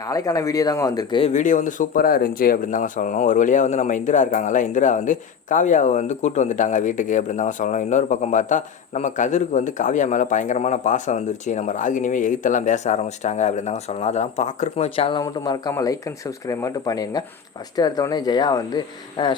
நாளைக்கான வீடியோ தாங்க வந்திருக்கு. வீடியோ வந்து சூப்பரா இருந்துச்சு அப்படின்னு தாங்க சொல்லணும். ஒரு வழியா வந்து நம்ம இந்திரா இருக்காங்கல்ல, இந்திரா வந்து காவியாவ வந்து கூட்டு வந்துட்டாங்க வீட்டுக்கு அப்படின்னு தாங்க சொல்லணும். இன்னொரு பக்கம் பார்த்தா, நம்ம கதிருக்கு வந்து காவியா மேல பயங்கரமான பாசம் வந்துருச்சு. நம்ம ராகினிவே எதிர்த்தெல்லாம் பேச ஆரம்பிச்சுட்டாங்க அப்படின்னு தாங்க சொல்லலாம். அதெல்லாம் பார்க்குறக்கு சேனலை மட்டும் மறக்காம லைக் அண்ட் சப்ஸ்கிரைப் மட்டும் பண்ணிடுங்க. ஃபஸ்ட்டு எடுத்தோடனே ஜெயா வந்து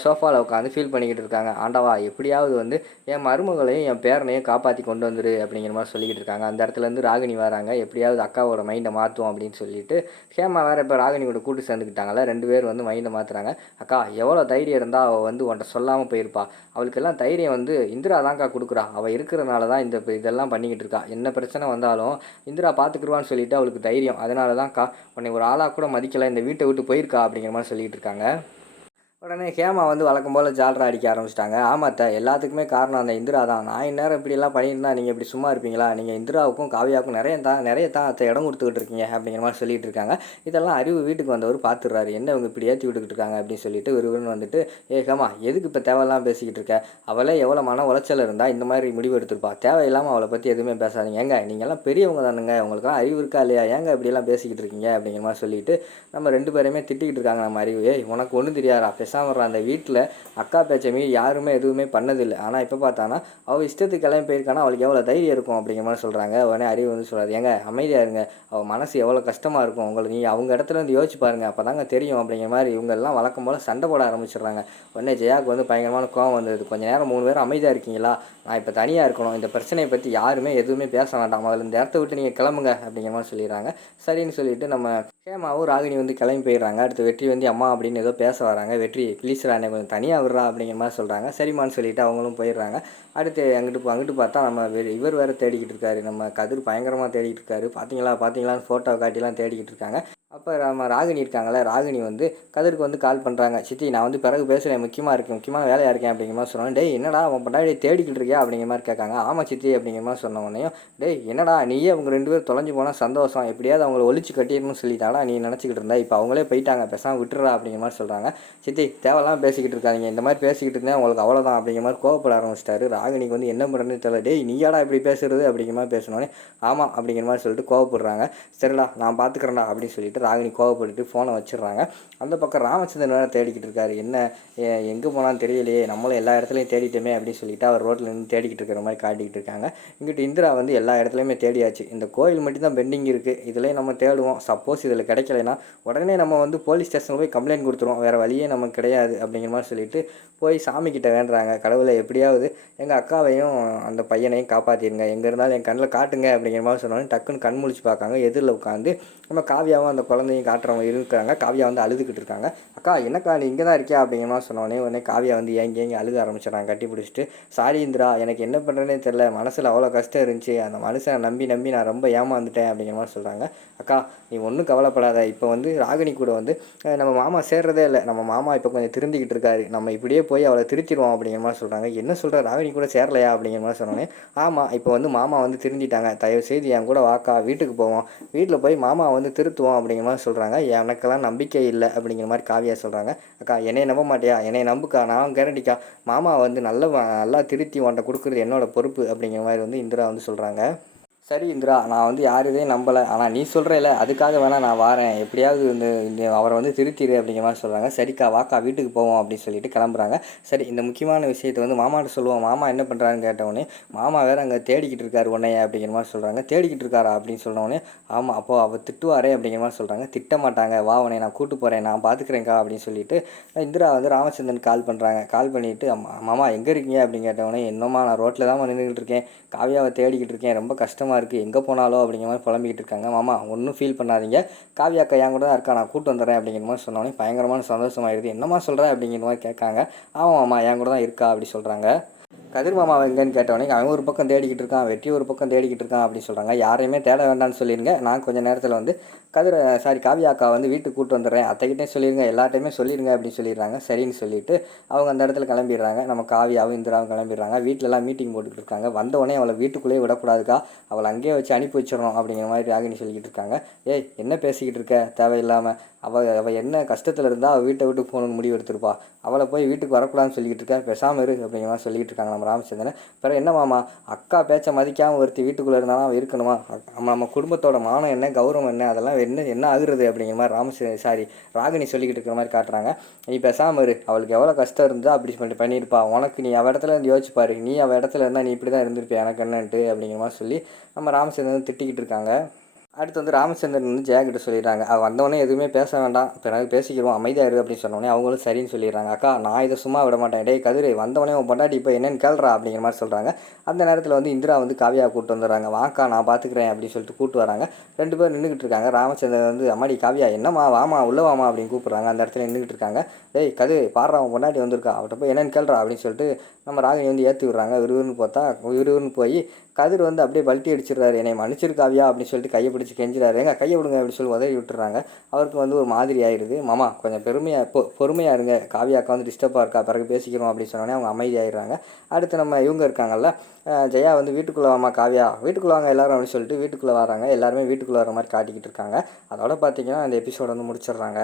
சோஃபாவில் உட்காந்து ஃபீல் பண்ணிக்கிட்டு இருக்காங்க. ஆண்டவா எப்படியாவது வந்து என் மருமகளையும் என் பேரனையும் காப்பாற்றி கொண்டு வந்துரு அப்படிங்கிற மாதிரி சொல்லிக்கிட்டு இருக்காங்க. அந்த இடத்துலேருந்து ராகினி வராங்க. எப்படியாவது அக்காவோட மைண்டை மாற்றுவோம் அப்படின்னு சொல்லிட்டு ஹேமா வேறு இப்போ ராகினி கூட கூட்டு சேர்ந்துக்கிட்டாங்களே, 2 பேர் வந்து மைண்டை மாற்றுறாங்க. அக்கா எவ்வளோ தைரியம் இருந்தால் அவள் வந்து உன்ட்ட சொல்லாமல் போயிருப்பா. அவளுக்கெல்லாம் தைரியம் வந்து இந்திரா தான்க்கா கொடுக்குறா. அவள் இருக்கிறனால தான் இதெல்லாம் பண்ணிக்கிட்டு இருக்கா. என்ன பிரச்சனை வந்தாலும் இந்திரா பார்த்துக்குருவான்னு சொல்லிட்டு அவளுக்கு தைரியம். அதனால தான்க்கா உன்னை ஒரு ஆளாக கூட மதிக்கலை, இந்த வீட்டை விட்டு போயிருக்கா அப்படிங்கிற மாதிரி சொல்லிக்கிட்டு இருக்காங்க. உடனே ஹேமா வந்து வழக்கம் போல் ஜால்ரா அடிக்க ஆரம்பிச்சிட்டாங்க. ஆமாத்த, எல்லாத்துக்குமே காரணம் அந்த இந்திரா தான். நான் இந்நேரம் இப்படியெல்லாம் பண்ணியிருந்தா நீங்கள் இப்படி சும்மா இருப்பீங்களா? நீங்கள் இந்திராவுக்கும் காவியாவுக்கும் நிறைய தான் அத்தை இடம் கொடுத்துக்கிட்டு இருக்கீங்க அப்படிங்கிற மாதிரி சொல்லிட்டு இருக்காங்க. இதெல்லாம் அறிவு வீட்டுக்கு வந்தவர் பார்த்துடுறாரு. என்ன இவங்க இப்படி ஏற்றி விட்டுக்கிட்டு இருக்காங்க அப்படின்னு சொல்லிட்டு விறுவிறுன்னு வந்துட்டு, ஹேமா எதுக்கு இப்போ தேவையெல்லாம் பேசிக்கிட்டு இருக்க? அவளே எவ்வளோ மன உளைச்சல் இருந்தால் இந்த மாதிரி முடிவு எடுத்திருப்பா. தேவையில்லாமல் அவளை பற்றி எதுவுமே பேசாதீங்க. ஏங்க நீங்கள்லாம் பெரியவங்க தானுங்க, உங்களுக்குலாம் அறிவு இருக்கா இல்லையா? ஏங்க இப்படியெல்லாம் பேசிக்கிட்டு இருக்கீங்க அப்படிங்கிற மாதிரி சொல்லிட்டு நம்ம 2 பேரையுமே திட்டிக்கிட்டு இருக்காங்க. நம்ம அறிவு, உனக்கு ஒன்றும் தெரியாதா, பேசாமல் அந்த வீட்டில் அக்கா பேச்சை மீறி யாருமே எதுவுமே பண்ணதில்லை. ஆனால் இப்போ பார்த்தானா அவள் இஷ்டத்துக்கு கிளம்பி போயிருக்கானா, அவளுக்கு எவ்வளோ தைரியம் இருக்கும் அப்படிங்கிற மாதிரி சொல்கிறாங்க. உடனே அறிவு வந்து சொல்கிறாரு, ஏங்க அமைதியாக இருங்க, அவள் மனசு எவ்வளோ கஷ்டமாக இருக்கும், உங்களுக்கு நீ அவங்க இடத்துல வந்து யோசிச்சு பாருங்கள், அப்போ தாங்க தெரியும் அப்படிங்கிற மாதிரி இவங்கெல்லாம் வழக்கம் போல் சண்டை போட ஆரம்பிச்சிடுறாங்க. உடனே ஜெயாவுக்கு வந்து பயங்கரமான கோவம் வந்தது. கொஞ்சம் நேரம் 3 பேரும் அமைதியாக இருக்கீங்களா, நான் இப்போ தனியாக இருக்கணும், இந்த பிரச்சனையை பற்றி யாருமே எதுவுமே பேச வேண்டாம், அதில் இந்த இடத்த விட்டு நீங்கள் கிளம்புங்க அப்படிங்கிற மாதிரி சொல்லிடுறாங்க. சரின்னு சொல்லிட்டு நம்ம ஹேமாவும் ராகினி வந்து கிளம்பி போயிடுறாங்க. அடுத்து வெற்றி வந்து அம்மா அப்படின்னு ஏதோ பேச வராங்க. வெற்றி ப்ளீஸ்ரா என்னை கொஞ்சம் தனியாக விட்றா அப்படிங்கிற மாதிரி சொல்கிறாங்க. சரிம்மான்னு சொல்லிட்டு அவங்களும் போயிடுறாங்க. அடுத்து அங்கிட்டு பார்த்தா நம்ம இவர் வேறு தேடிக்கிட்டு இருக்காரு. நம்ம கதிர் பயங்கரமாக தேடிக்கிட்டு இருக்காரு. பார்த்தீங்களான்னு ஃபோட்டோ காட்டிலாம் தேடிக்கிட்டு இருக்காங்க. அப்போ நம்ம ராகினி இருக்காங்களே, ராகினி வந்து கதிருக்கு வந்து கால் பண்ணுறாங்க. சித்தி நான் வந்து பிறகு பேசுகிறேன், முக்கியமான வேலையாக இருக்கேன் அப்படிங்கிற மாதிரி சொன்னோம். டேய் என்னடா அவன் பண்டாடி தேடிக்கிட்டு இருக்கியா அப்படிங்கிற மாதிரி கேட்காங்க. ஆமாம் சித்தி அப்படிங்கிற மாதிரி சொன்ன உடனேயும், டேய் என்னடா நீயே அவங்க 2 பேர் தொலைஞ்சு போனால் சந்தோஷம், எப்படியாவது அவங்கள ஒழிச்சு கட்டிடணும்னு சொல்லிட்டாங்களா நீ நினச்சிக்கிட்டு இருந்தா, இப்போ அவங்களே போயிட்டாங்க, பேசாமல் விட்டுறா அப்படிங்கிற மாதிரி சொல்கிறாங்க. சித்தி தேவையெல்லாம் பேசிக்கிட்டு இருக்காங்க, இந்த மாதிரி பேசிக்கிட்டு இருந்தேன் உங்களுக்கு அவ்வளோதான் அப்படிங்கிற மாதிரி கோவப்பட ஆரம்பிச்சிட்டாரு. ராகினிக்கு வந்து என்ன பண்ணுறதுன்னு தெரியல. டேய் நீயாடா இப்படி பேசுறது அப்படிங்கிற மாதிரி பேசினோடனே, ஆமாம் அப்படிங்கிற மாதிரி சொல்லிட்டு கோவப்படுறாங்க. சரிடா நான் பார்த்துக்கிறேன்டா அப்படின்னு சொல்லிட்டு ராகினி கோவப்பட்டுட்டு ஃபோனை வச்சிடுறாங்க. அந்த பக்கம் ராமச்சந்திரன் வேறு தேடிக்கிட்டு இருக்காரு. என்ன எங்கே போனான்னு தெரியலையே, நம்மளும் எல்லா இடத்துலையும் தேடிட்டோமே அப்படின்னு சொல்லிட்டு அவர் ரோட்டில் நின்று தேடிக்கிட்டு இருக்கிற மாதிரி காட்டிக்கிட்டு இருக்காங்க. இங்கிட்டு இந்திரா வந்து எல்லா இடத்துலையுமே தேடியாச்சு. இந்த கோயில் மட்டும் தான் பெண்டிங் இருக்குது, இதுலேயும் நம்ம தேடுவோம். சப்போஸ் இதில் கிடைக்கலைன்னா உடனே நம்ம வந்து போலீஸ் ஸ்டேஷனில் போய் கம்ப்ளைண்ட் கொடுத்துருவோம், வேறு வழியே நமக்கு கிடையாது அப்படிங்கிற மாதிரி சொல்லிட்டு போய் சாமிக்கிட்ட வேண்டுறாங்க. கடவுளை எப்படியாவது எங்கள் அக்காவையும் அந்த பையனையும் காப்பாற்றிடுங்க, எங்கே இருந்தாலும் என் கண்ணில் காட்டுங்க அப்படிங்கிற மாதிரி சொன்னோன்னே டக்குன்னு கண் முழிச்சு பார்க்காங்க. எதிரில் உட்காந்து நம்ம காவியாவும் அந்த குழந்தையும் காட்டுறவங்க இருக்கிறாங்க. காவியா வந்து அழுதுகிட்டு இருக்காங்க. அக்கா என்னக்கா நீ இங்கே தான் இருக்கியா அப்படிங்கிற மாதிரி சொன்னோடனே உடனே காவியா வந்து ஏங்கி அழுக ஆரம்பிச்சிடறாங்க கட்டி பிடிச்சிட்டு. சாரி இந்திரா, எனக்கு என்ன பண்ணுறேனே தெரில, மனசில் அவ்வளோ கஷ்டம் இருந்துச்சு, அந்த மனுஷனை நம்பி நான் ரொம்ப ஏமாந்துட்டேன் அப்படிங்கிற மாதிரி சொல்கிறாங்க. அக்கா நீ ஒன்றும் கவலைப்படாத, இப்போ வந்து ராகினி கூட வந்து நம்ம மாமா சேர்றதே இல்லை, நம்ம மாமா இப்போ கொஞ்சம் திருந்திக்கிட்டு இருக்காரு, நம்ம இப்படியே போய் அவளை திருத்திடுவோம் அப்படிங்கிற மாதிரி சொல்கிறாங்க. என்ன சொல்கிற, ராகினி கூட சேரலையா அப்படிங்கிற மாதிரி சொன்னோன்னே, ஆமாம் இப்போ வந்து மாமா வந்து திருந்திட்டாங்க, தயவு செய்து என் கூட வாக்கா, வீட்டுக்கு போவோம், வீட்டில் போய் மாமா வந்து திருத்துவோம் அப்படிங்கிற மாதிரி சொல்கிறாங்க. எனக்கெல்லாம் நம்பிக்கை இல்லை அப்படிங்கிற மாதிரி காவியா சொல்கிறாங்க. அக்கா என்னையை நம்ப மாட்டியா, என்னை நம்புக்கா, நான் கேரண்டிக்கா, மாமா வந்து நல்லா திருத்தி உன்ட்ட கொடுக்குறது என்னோட பொறுப்பு அப்படிங்கிற மாதிரி வந்து இந்திரா வந்து சொல்கிறாங்க. சரி இந்திரா, நான் வந்து யாரையும் நம்பலை, ஆனால் நீ சொல்கிறேல அதுக்காக வேணால் நான் வாரேன், எப்படியாவது இந்த அவரை வந்து திருத்திடு அப்படிங்கிற மாதிரி சொல்கிறாங்க. சரிக்கா வாக்கா வீட்டுக்கு போவோம் அப்படின்னு சொல்லிட்டு கிளம்புறாங்க. சரி இந்த முக்கியமான விஷயத்தை வந்து மாமாட்ட சொல்லுவோம், மாமா என்ன பண்ணுறான்னு கேட்டவுடனே, மாமா வேறு அங்கே தேடிக்கிட்டு இருக்காரு உன்னைய அப்படிங்கிற மாதிரி சொல்கிறாங்க. தேடிக்கிட்டு இருக்காரா அப்படின்னு சொன்னோடனே, ஆமாம் அப்போது அவள் திட்டுவாரே அப்படிங்கிற மாதிரி சொல்கிறாங்க. திட்ட மாட்டாங்க, வா உன்னை நான் கூட்டு போகிறேன், நான் பார்த்துக்கிறேன்க்கா அப்படின்னு சொல்லிட்டு இந்திரா வந்து ராமச்சந்திரன் கால் பண்ணுறாங்க. கால் பண்ணிவிட்டு மாமா எங்கே இருக்கீங்க அப்படின்னு கேட்டவுடனே, என்னம்மா நான் ரோட்டில் தான் நின்றுக்கிட்டு இருக்கேன், காவியாவை தேடிக்கிட்டு இருக்கேன், ரொம்ப கஷ்டமாக இருக்குது, எங்கே போனாலோ அப்படிங்கிற மாதிரி புலம்பிக்கிட்டு இருக்காங்க. மாமா ஒன்றும் ஃபீல் பண்ணாதீங்க, காவியா அக்கா என் கூட தான் இருக்கா, நான் கூட்டு வந்துடுறேன் அப்படிங்கிற மாதிரி சொன்னோன்னே பயங்கரமான சந்தோஷமாயிருது. என்னம்மா சொல்கிறேன் அப்படிங்கிற மாதிரி கேட்காங்க. ஆமாம் மாமா என் கூட தான் இருக்கா அப்படி சொல்கிறாங்க. கதிர் மாமா எங்கன்னு கேட்டவொடனே, அவன் ஒரு பக்கம் தேடிக்கிட்டு இருக்கான், வெற்றி ஒரு பக்கம் தேடிக்கிட்டு இருக்கான் அப்படின்னு சொல்கிறாங்க. யாரையுமே தேட வேண்டாம்னு சொல்லிடுங்க, நான் கொஞ்சம் நேரத்தில் வந்து காவியா அக்கா வந்து வீட்டுக்கு கூப்பிட்டு வந்துடுறேன், அத்தைக்கிட்டே சொல்லிடுங்க, எல்லாத்தையுமே சொல்லிடுங்க அப்படின்னு சொல்லிடுறாங்க. சரின்னு சொல்லிட்டு அவங்க அந்த இடத்துல கிளம்பிடுறாங்க. நம்ம காவியாவும் இந்திராவும் கிளம்பிடுறாங்க. வீட்டிலலாம் மீட்டிங் போட்டுக்கிட்டு இருக்காங்க. வந்தவொடனே அவளை வீட்டுக்குள்ளேயே விடக்கூடாதுக்கா, அவளை அங்கேயே வச்சு அனுப்பி வச்சிடணும் அப்படிங்கிற மாதிரி ராகினி சொல்லிக்கிட்டு இருக்காங்க. ஏய் என்ன பேசிக்கிட்டு இருக்க தேவையில்லாமல், அவள் என்ன கஷ்டத்தில் இருந்தால் அவள் வீட்டை விட்டு போகணுன்னு முடிவு எடுத்திருப்பா, அவளை போய் வீட்டுக்கு வரக்கூடாதுன்னு சொல்லிக்கிட்டு இருக்க, பேசாமல் இரு அப்படிங்கிற மாதிரி சொல்லிக்கிட்டு இருக்காங்க நம்ம ராமச்சந்திரன். பிறகு என்ன மாமா, அக்கா பேச்சை மதிக்காமல் ஒருத்தி வீட்டுக்குள்ளே இருந்தாலும் அவன் இருக்கணுமா, நம்ம குடும்பத்தோட மானம் என்ன, கௌரவம் என்ன, அதெல்லாம் என்ன ஆகுறது அப்படிங்கிற மாதிரி ராகினி சொல்லிக்கிட்டு இருக்கிற மாதிரி காட்டுறாங்க. நீ பேசாமல் இரு, அவளுக்கு எவ்வளோ கஷ்டம் இருந்தால் அப்படி பண்ணியிருப்பா, உனக்கு நீ அவள் இடத்துல இருந்து யோசிச்சுப்பாரு, நீ அவள் இடத்துல இருந்தால் நீ இப்படி தான் இருந்திருப்பியா எனக்கு என்னன்ட்டு அப்படிங்கிற மாதிரி சொல்லி நம்ம ராமச்சந்திரன் திட்டிக்கிட்டு இருக்காங்க. அடுத்து வந்து ராமச்சந்திரன் வந்து ஜெயா கிட்ட சொல்லிடுறாங்க, அவள் வந்தவொடனே எதுவுமே பேச வேண்டாம், பிறகு பேசிக்கிறோம், அமைதியாக இரு அப்படின்னு சொன்னோடனே அவங்களும் சரின்னு சொல்லிடுறாங்க. அக்கா நான் இதை சும்மா விட மாட்டேன், டேய் கதிர் வந்தவொடனே உன் பொண்டாட்டி இப்போ என்னென்னு கேள்றா அப்படிங்கிற மாதிரி சொல்கிறாங்க. அந்த நேரத்தில் வந்து இந்திரா வந்து காவியாவை கூப்பிட்டு வந்துடுறாங்க. வாக்கா நான் பார்த்துக்கிறேன் அப்படின்னு சொல்லிட்டு கூப்பிட்டு வராங்க. 2 பேர் நின்றுக்கிட்டு இருக்காங்க. ராமச்சந்திரன் வந்து அம்மாடி காவியா என்னம்மா வாமா உள்ள வாமா அப்படின்னு கூப்பிட்றாங்க. அந்த இடத்துல நின்றுக்கிட்டு இருக்காங்க. டேய் கதிர் பாடுறா உன் பொண்டாட்டி வந்திருக்கா, அவட்ட போய் என்னென்னு கேள்றா அப்படின்னு சொல்லிட்டு நம்ம ராகினி வந்து ஏற்றி விட்றாங்க. விறுவிறுன்னு போய் கதிர் வந்து அப்படியே பல்ட்டி அடிச்சிடுறாரு. என்னை மன்னிச்சிருக்காவியா அப்படின்னு சொல்லிட்டு கையை பிடிச்சி கெஞ்சிறாரு. எங்க கையை விடுங்க அப்படின்னு சொல்லி உதவி விட்டுறாங்க. அவருக்கு வந்து ஒரு மாதிரி ஆயிடுது. மாமா கொஞ்சம் பொறுமையாக இருங்க, காவியாக்கா வந்து டிஸ்டர்பாக இருக்கா, பிறகு பேசிக்கிறோம் அப்படின்னு சொன்னோடனே அவங்க அமைதியாகிடுறாங்க. அடுத்து நம்ம இவங்க இருக்காங்கல்ல, ஜெயா வந்து வீட்டுக்குள்ளே வாமா காவியா, வீட்டுக்குள்ளே வாங்க எல்லாரும் அப்படின்னு சொல்லிட்டு வீட்டுக்குள்ளே வராங்க. எல்லாருமே வீட்டுக்குள்ளே வர மாதிரி காட்டிக்கிட்டு இருக்காங்க. அதோட பார்த்தீங்கன்னா அந்த எபிசோட வந்து முடிச்சிடுறாங்க.